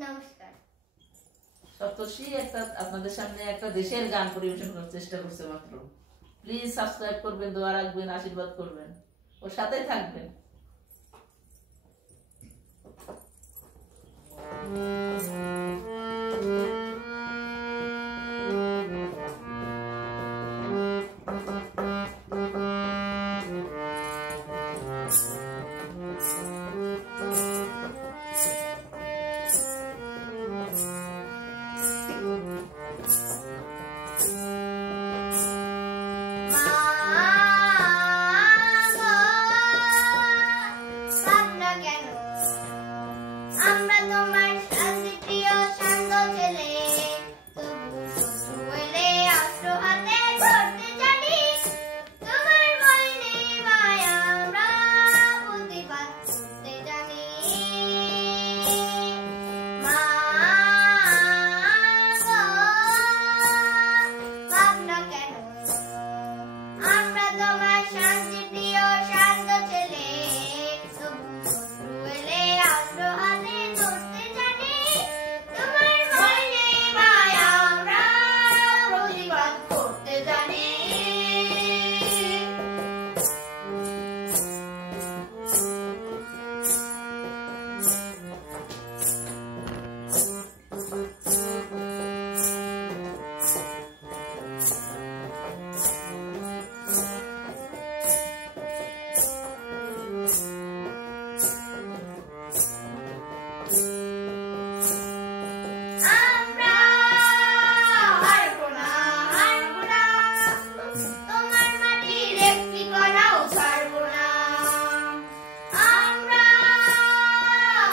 নমস্কার। সপ্তর্ষি আপনাদের সামনে একটা দেশের গান পরিবেশন করার চেষ্টা করছে মাত্র। প্লিজ সাবস্ক্রাইব করবেন, দোয়া রাখবেন, আশীর্বাদ করবেন, ওর সাথেই থাকবেন। আমরা তোমার শান্তি প্রিয় শান্ত ছেলে, তবু শত্রু এলে অস্ত্র হাতে ধরতে জানি। তোমার ভয় নেই ভাই, আমরা প্রতিবাদ করতে জানি। মা গো, ভাবনা কেন? আমরা তোমার শান্তি প্রিয় শান্ত ছেলে, তবু শত্রু এলে অস্ত্র হাতে ধরতে জানি। তোমার ভয় নেই ভাই, আমরা প্রতিবাদ করতে জানি। আমরা হারবো না, হারবো না, তোমার মাটির একটি কণাও ছাড়বো না। আমরা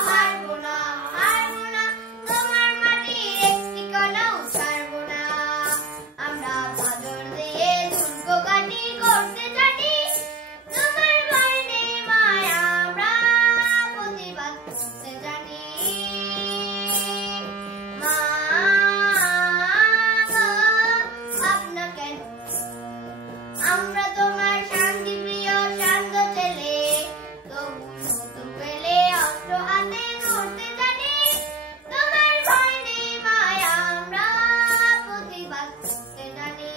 হারবো না, হারবো না, তোমার মাটির একটি কণাও ছাড়বো না। আমরা চাদর দিয়ে দুর্গ কাটি করতে জানি। তোমার ভয় নেই ভাই, আমরা প্রতিবাদ করতে জানি। মা গো, ভাবনা কেন? আমরা তোমার শান্তি প্রিয় শান্ত ছেলে, তবু শত্রু পেলে অস্ত্র হাতে ধরতে জানি। তোমার ভয় নেই ভাই, আমরা প্রতিবাদ করতে জানি।